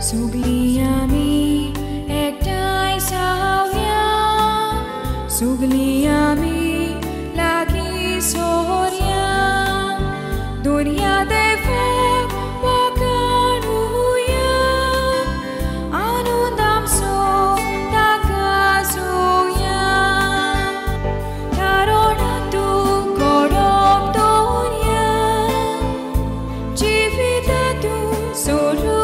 Sugli ami ektai sauya, sugli ami lagi soria, dunia deva wakanuya, anundam so takazuya, karona tu korop dunia, jivita tu solu.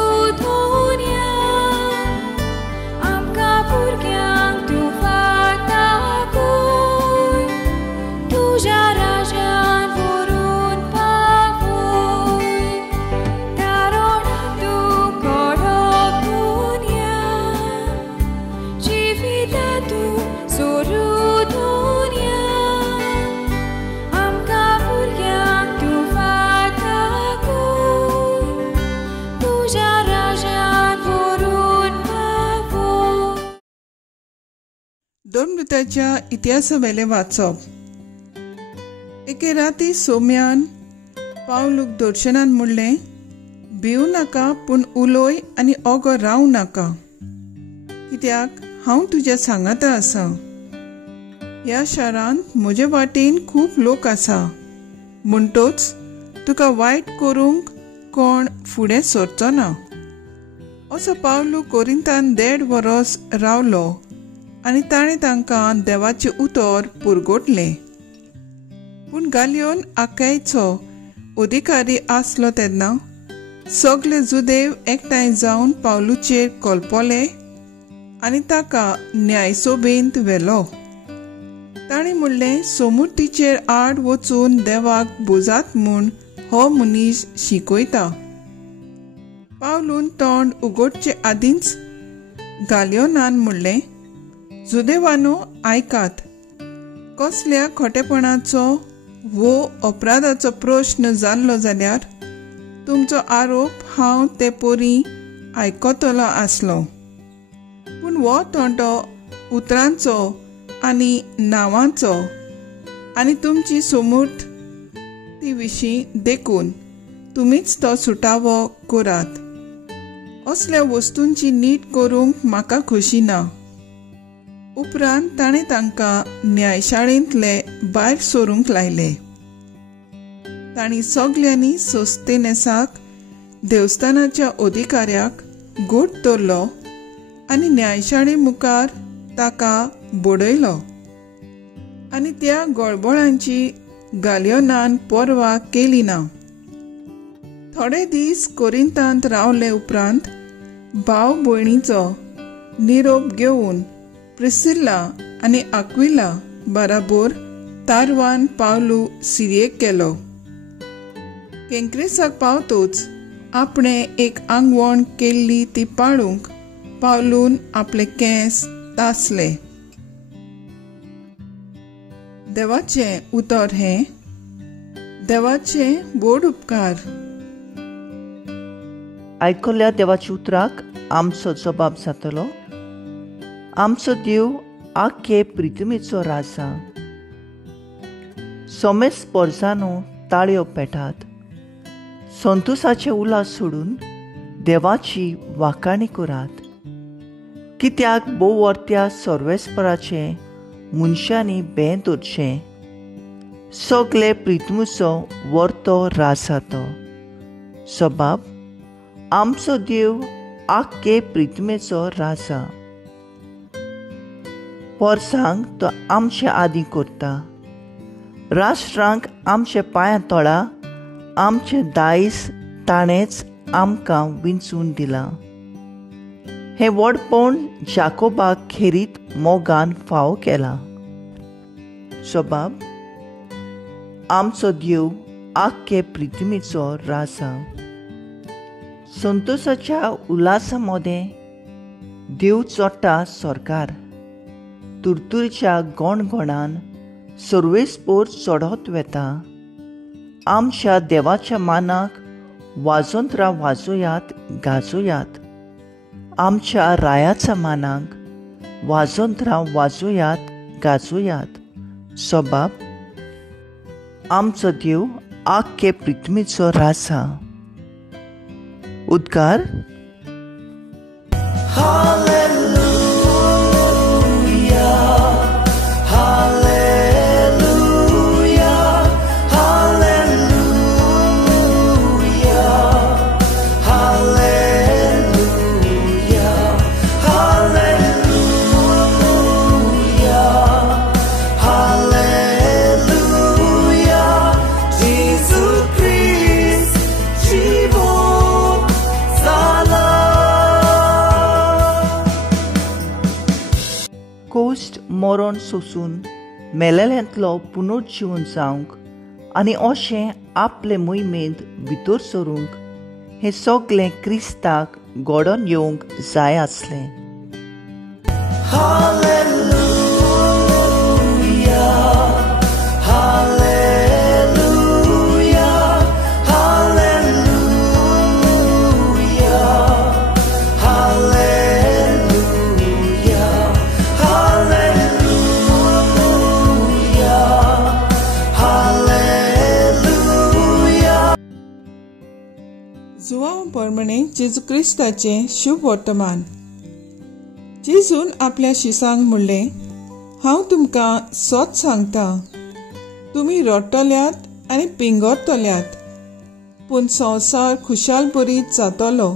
दोन मृताच्या इतिहासावेले वाचप. एके राती सोम्यान पावलूक दर्शनान म्हणलें, भिवू नाका पूण उलोय आनी ओगो रावूं नाका, कित्याक हांव तुज्या सांगाता आसा. ह्या शारांत म्हजे वाटेन खूब लोक आसा, म्हणटोच तुका वायट करूंक कोण फुडें सरचो ना. असो पावलूक कोरिंतान 1.5 वर्स रावलो आनी ताणें तांकां देवाचें उतर पुरगोटलें. पूण गालियोन आख्यायेचो अधिकारी आसलो तेन्ना सगळे जुदेव एकठांय जावन पावलूचेर कोलपोले आनी ताका न्यायसोबेंत व्हेलो. ताणें म्हणलें, सोमुर्तीचेर आड वचून देवाक बुजात म्हूण हो मनीस शिकयता. पावलून तोंड उगडचे आदींच गालियोनान म्हणलें, जुदेवानो आयकात, कसल्या खोटेपणाचो वो अपराधाचो प्रश्न जाल्लो जाल्यार तुमचो आरोप हांव ते पोरी आयकतलो आसलो. पूण हो तोंडो उतरांचो आनी नांवांचो आनी तुमची समूर्त ती विशीं देखून तुमीच तो सुटावो करात. असल्या वस्तूंची नीट करूंक म्हाका खोशी ना. उपरांत ताणें तांकां न्यायशाळेंतले भायर सरूंक लायले. तांणी सगल्यांनी सोस्तेनेसाक देवस्थानाच्या अधिकाऱ्याक गोट धरलो आनी न्यायशाळे मुखार ताका बडयलो. आनी त्या गळबळांची गालियोनान पर्वा केली ना. थोडे दीस कोरिंतांत रावले उपरांत भाव भयणीचो निरोप घेवन प्रिसिल्ला आनी आक्विला बराबर तारवान पावलू सिरियेक गेलो. केंक्रेसाक पावतोच आपणें एक आंगवण केल्ली ती पाळूंक पावलून आपले केंस तासले. देवाचें उतर हें, देवाचे बोड उपकार. आयकल्ल्या देवाच्या उतराक आमचो जबाब जातलो. आमचो देव आख्खे प्रितमेचो राजा. सोमेस पोरजानो ताळयो पेटात. संतोसाचे उलास सोडून देवाची वाखाणी करात. कित्याक बोवर्त्या सर्वेस्पराचे मनशांनी बें दवरचें. सगळे प्रितमेचो वर्तो राजा तो. जबाब, आमचो देव आख्खे प्रितमेचो राजा. पोरसांक तो आमचे आदी करता. राष्ट्रांक आमचे पांयां तळा. आमचे दायज ताणेंच आमकां विंचून दिलां. हें व्हडपण जाकोबाक खेरीत मोगान फावो केलां. जबाब, आमचो देव आख्खे प्रितमेचो राजा. संतोसाच्या उल्हासा मदें देव चोडटा सरकार. तुरतुरीच्या गोणगोणान सर्वेस्पोर चडत वेता. आमच्या देवाच्या मानाक वाजोंत्रा वाजोयात गाजोयात. आमच्या रायाच्या मानाक वाजोंत्रा वाजोयात गाजोयात. जबाब, आमचो देव आख्खे प्रितमेचो राजा. उद्गार, मरण सोसून मेलेल्यांतलो पुनर्जीवन जावंक आनी अशें आपले मोहिमेंत भितर सरूंक हें सगळें क्रिस्ताक घडोवन येवंक जाय आसलें. जुवांव प्रमाणे जेजू क्रिस्ताचें शुभ वर्तमान. जेजून आपल्या शिसांक म्हणलें, हांव तुमकां सत सांगता, तुमी रडटल्यात आनी पिंगोडटल्यात, पूण संवसार खुशाल बरीत जातलो.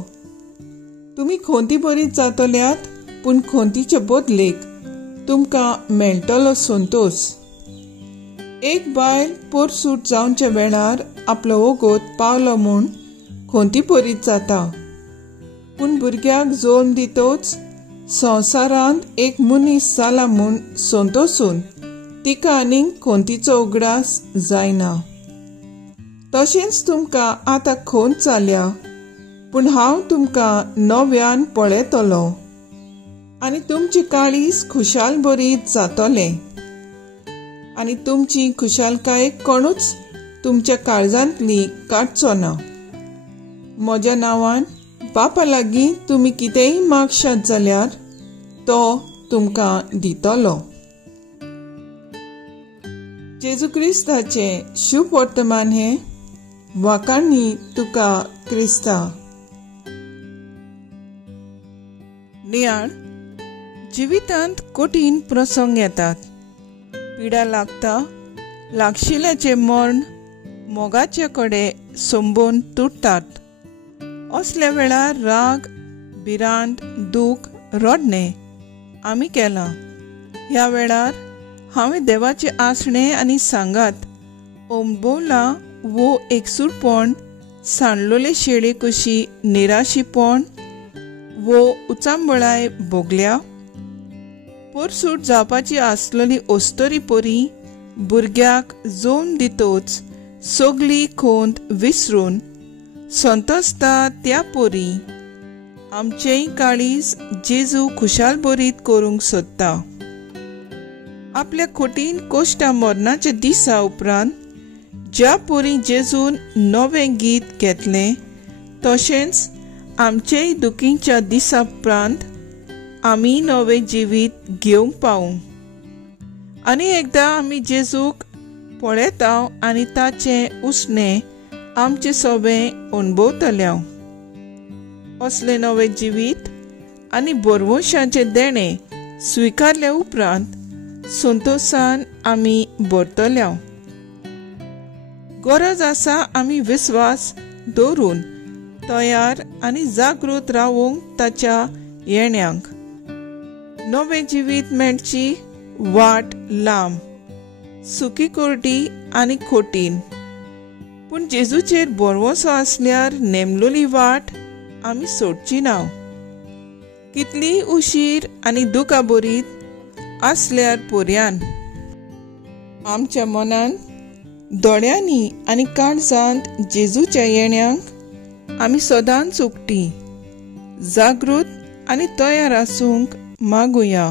तुमी खोंती बरीत जातल्यात, पूण खोंतीचे बदलेक तुमकां मेळटलो संतोश. एक बायल पोरसूट जावच्या वेळार आपलो ओगोत पावलो म्हूण खोंती बरीत जाता, पूण भुरग्याक जल्म दितोच संवसारांत एक मनीस जाला म्हूण संतोसून तिका आनीक खोंतीचो उगडास जायना. तशेंच तुमकां आतां खोंत जाल्या, पूण हांव तुमकां नव्यान पळयतलो आनी तुमची काळीज खुशाल बरीत जातलें आनी तुमची खुशालकाय कोणूच तुमच्या काळजांतली काडचो ना. म्हज्या नांवान बापा लागीं तुमी कितेंय मागशात जाल्यार तो तुमकां दितलो. जेजू क्रिस्ताचें शुभ वर्तमान हें वाकाणी तुका क्रिस्ता. नियाळ, जिवितांत कठीण प्रसंग येतात, पिडा लागता, लागशिल्ल्याचें मरण मोगाचे कडेन संबोवन तुटतात. असल्या वेळार राग, भिरांत, दूख, रडणे आमी केलां. ह्या वेळार हांवें देवाचे आसणे आनी सांगात अणभवलां वो एकसूटपण, सांडलोले शेळे कशी निराशीपण वो उचांबळाय भोगल्या. पोरसूट जावपाची आसलेली ओस्तरी परी भुरग्याक जल्म दितोच सगळी खोंत विसरून संतोसता त्या पोरी आमचेय काळीज जेजू खुशाल बरीत करूंक सोदता. आपल्या कठीण कोश्टा मरणाच्या दिसा उपरांत ज्या पोरी जेजून नवें गीत घेतलें, तशेंच आमचेय दुखीच्या दिसा उपरांत आमी नवें जिवीत घेवंक पावूं. आनी एकदां आमी जेजूक पळयता आनी ताचें उसणें आमचे सोबें अणभवतल्या. असले नवें जिवीत आनी बरवंशाचे देणे स्विकारले उपरांत संतोशान आमी भरतल्या. गरज आसा आमी विस्वास दवरून तयार आनी जागृत रावूंक ताच्या येण्याक. नवें जिवीत मेळची वाट लांब, सुखी कोरटी आनी खोटीन, पूण जेजूचेर भरवंसो आसल्यार नेमलोली वाट आमी सोडची ना. कितली उशीर आनी दुखा बरीत आसल्यार पर्यान आमच्या मनान, दोळ्यांनी आनी काळजांत जेजूच्या येण्याक आमी सदांच उक्ती, जागृत आनी तयार आसूंक मागुया.